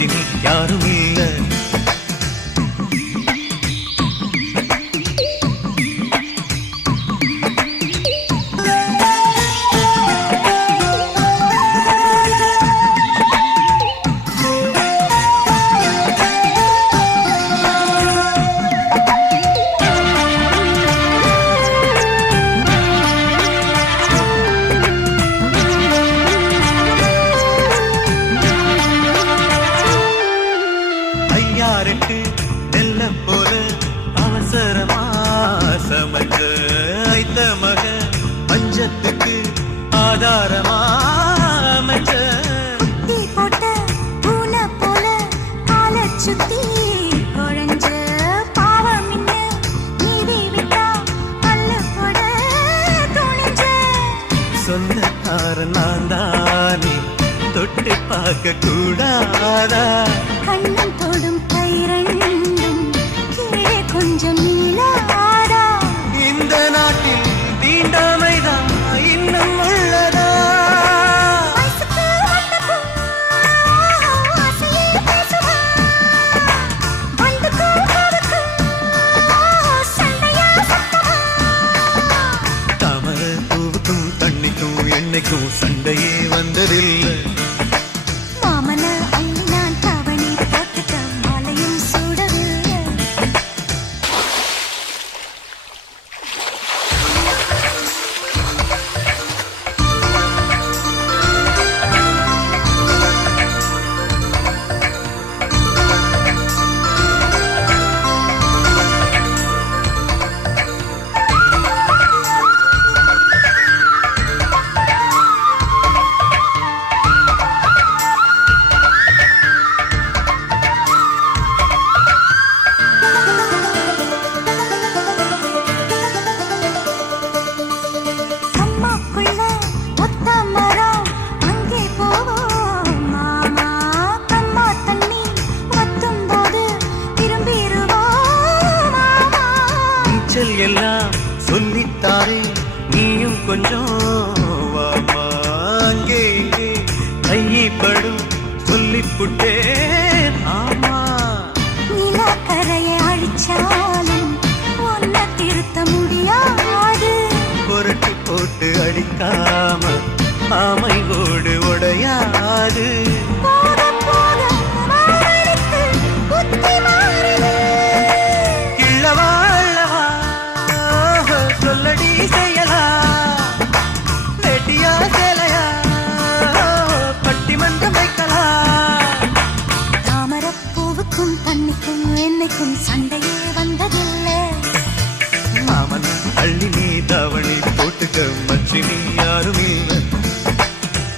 மிஞ்சினி யாரும் இல்ல. யாருக்கு நெல்ல போல அவசரமா சமைச்ச ஐத்த மக பஞ்சத்துக்கு ஆதாரமா அமைச்ச போட்ட பூனை போல காலை சுத்தி குழஞ்ச பாவம் நீதி விட்டா அல்ல போட துணிஞ்ச சொந்தக்கார நான் தானே தொட்டு பார்க்க கூடாதா கண்ணம் தொடும் கை ரெண்டும் கீழே கொஞ்சம் நீளாதா இந்த நாட்டில் தீண்டாமைதான் இன்னும் உள்ளதா தாமர பூவுக்கும் தண்ணிக்கும் எண்ணெய்க்கும் சண்டையே வந்ததில்லை. எல்லாம் சொல்லித்தாரே நீயும் கொஞ்சம் வாமா அங்கே இங்கே கைப்படும் சொல்லிப்புட்டே ஆமா நிலக்கரையை அழிச்சாலும் ஒன்ன திருத்த முடியாது புரட்டி போட்டு அடிக்காம ஆமை ஓடு உடையாது என்னைக்கும் சண்டையே வந்ததில்லை. மாமன் அள்ளி நீ தாவணி போட்டுக்க